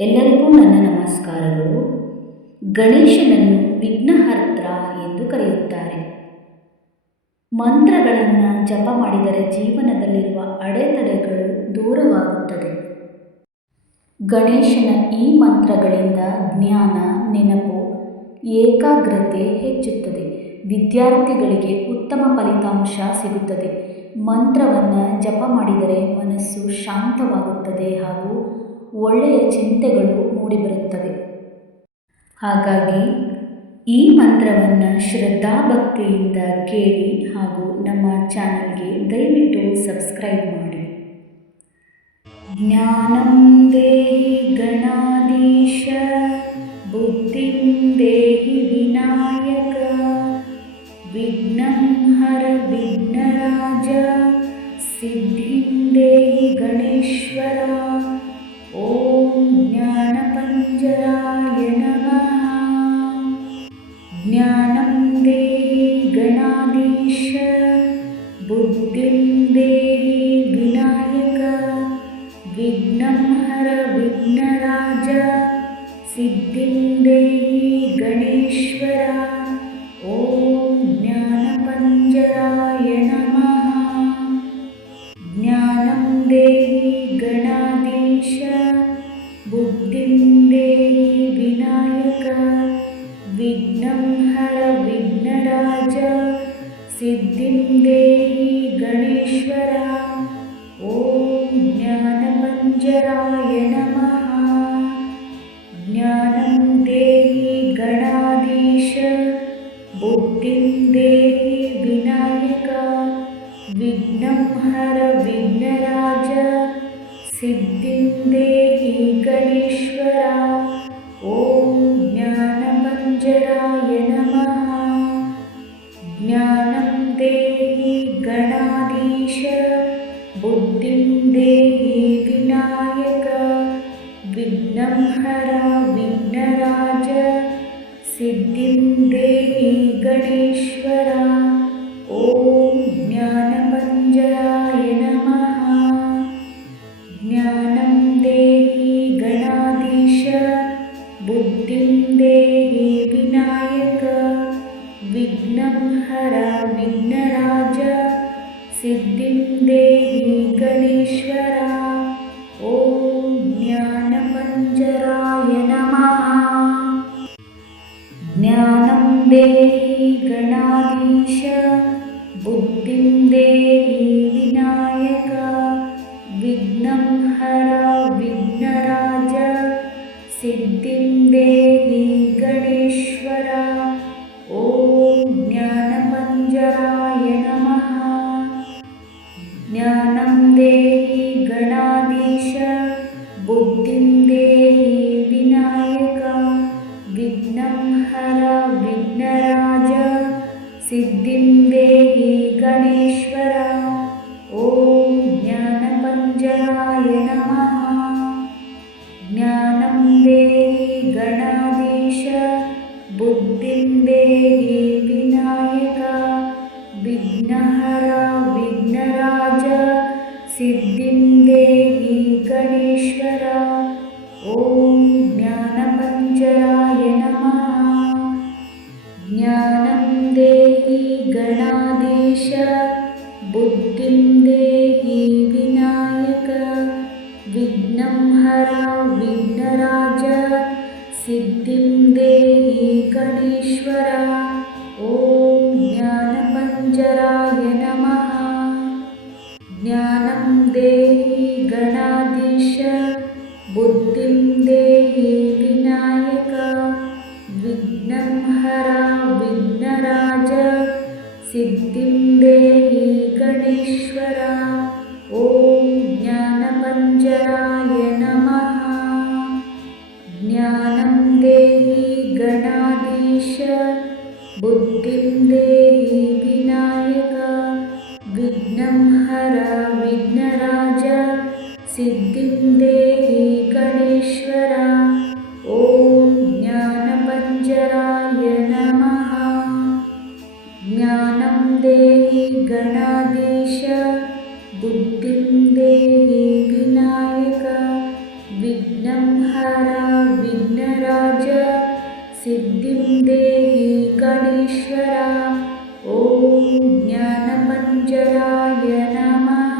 ಎಲ್ಲರಿಗೂ ನನ್ನ ನಮಸ್ಕಾರಗಳು. ಗಣೇಶನನ್ನು ವಿಘ್ನಹರ್ತ್ರ ಎಂದು ಕರೆಯುತ್ತಾರೆ. ಮಂತ್ರಗಳನ್ನು ಜಪ ಮಾಡಿದರೆ ಜೀವನದಲ್ಲಿರುವ ಅಡೆತಡೆಗಳು ದೂರವಾಗುತ್ತದೆ. ಗಣೇಶನ ಈ ಮಂತ್ರಗಳಿಂದ ಜ್ಞಾನ, ನೆನಪು, ಏಕಾಗ್ರತೆ ಹೆಚ್ಚುತ್ತದೆ. ವಿದ್ಯಾರ್ಥಿಗಳಿಗೆ ಉತ್ತಮ ಫಲಿತಾಂಶ ಸಿಗುತ್ತದೆ. ಮಂತ್ರವನ್ನು ಜಪ ಮಾಡಿದರೆ ಮನಸ್ಸು ಶಾಂತವಾಗುತ್ತದೆ ಹಾಗೂ ಒಳ್ಳೆಯ ಚಿಂತೆಗಳು ಮೂಡಿಬರುತ್ತವೆ. ಹಾಗಾಗಿ, ಈ ಮಂತ್ರವನ್ನು ಶ್ರದ್ಧಾಭಕ್ತಿಯಿಂದ ಕೇಳಿ ಹಾಗೂ ನಮ್ಮ ಚಾನಲ್ಗೆ ದಯವಿಟ್ಟು ಸಬ್ಸ್ಕ್ರೈಬ್ ಮಾಡಿ. ಜ್ಞಾನಂ ದೇಹಿ ಗಣಾಧೀಶ बुद्धिन्देवि विनायक विघ्नमहर विघ्नराज सिद्धिं सिद्धिन्देवि गणेश्वरा। सिद्धिं देहि गणेश्वरा। ॐ ज्ञानमञ्जराय नमः। ज्ञानं देहि गणाधीश बुद्धिं देहि विनायक विघ्नं हरा विघ्नराज सिद्धिं देहि गणेश्वरा। ॐ ज्ञानमञ्जरा। बुद्धिं देहि विनायक विघ्नंहरा विघ्नराज सिद्धिं देहि गणेश्वर ॐ ज्ञानमञ्चराय नमः। ज्ञानं देहि गणाधीश बुद्धि संहारा विघ्नराज सिद्धिं देहि गणेश्वरा ॐ ज्ञानमञ्जराय नमः।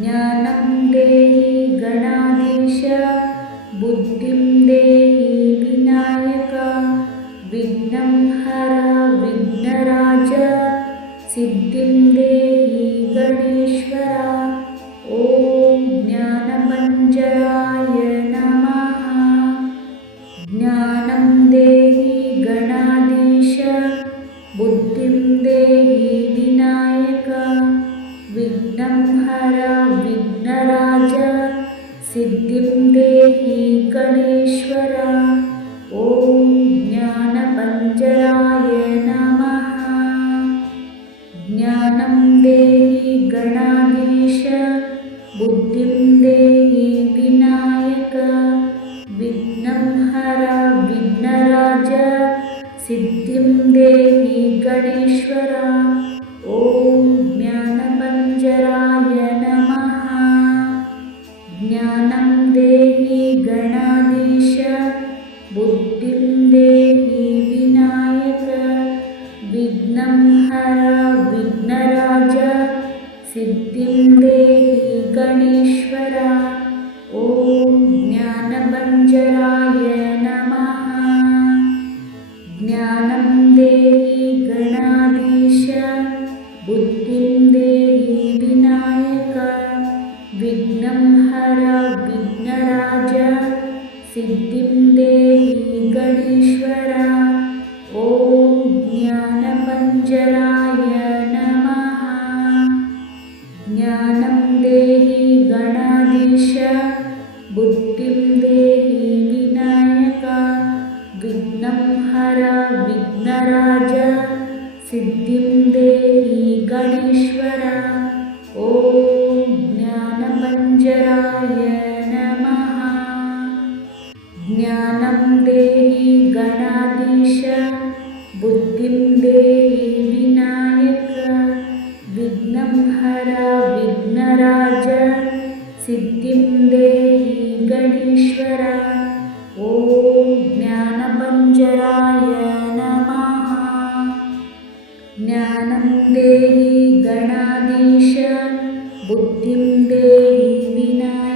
ज्ञानं ज्ञाने गणाधीश बुद्धिन्दे विघ्नराज सिद्धिं देहि ज्ञानम् ीं देवी विना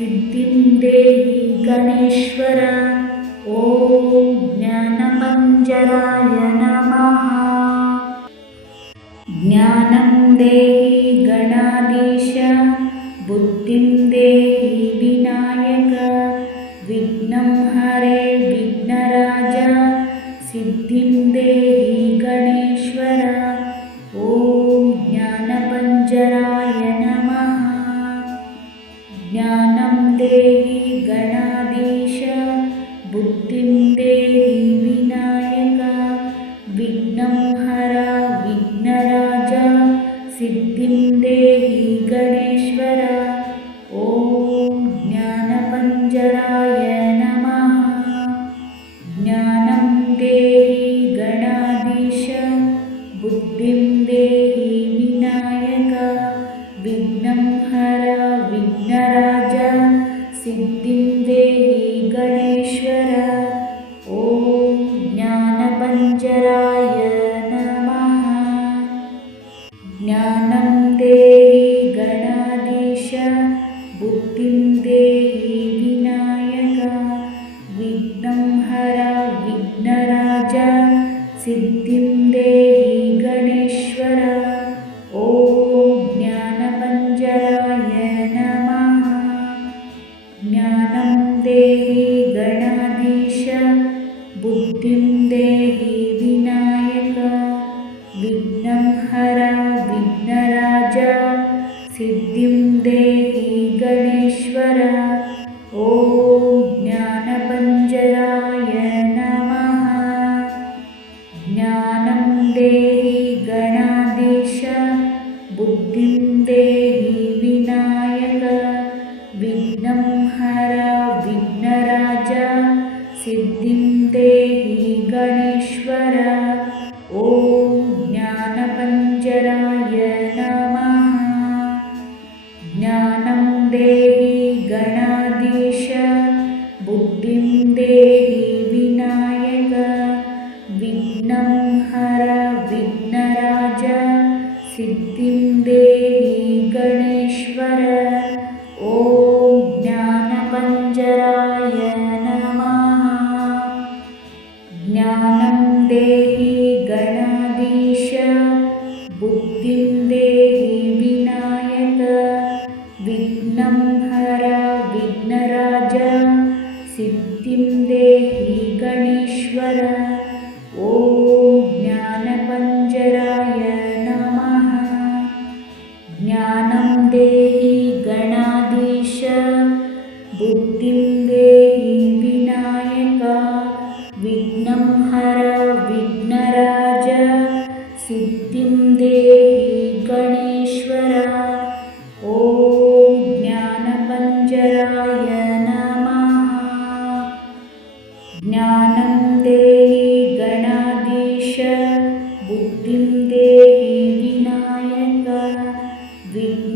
सिद्धिं देहि गणेश्वर। ॐ ज्ञानमञ्जराय नमः। ज्ञानं ज्ञानन्दे गणाधीश देहि विनायक विघ्नं हरे विघ्नराज सिद्धिं देहि गणेश्वर। ॐ ज्ञानं देहि बुद्धिं देहि विनायक विघ्नं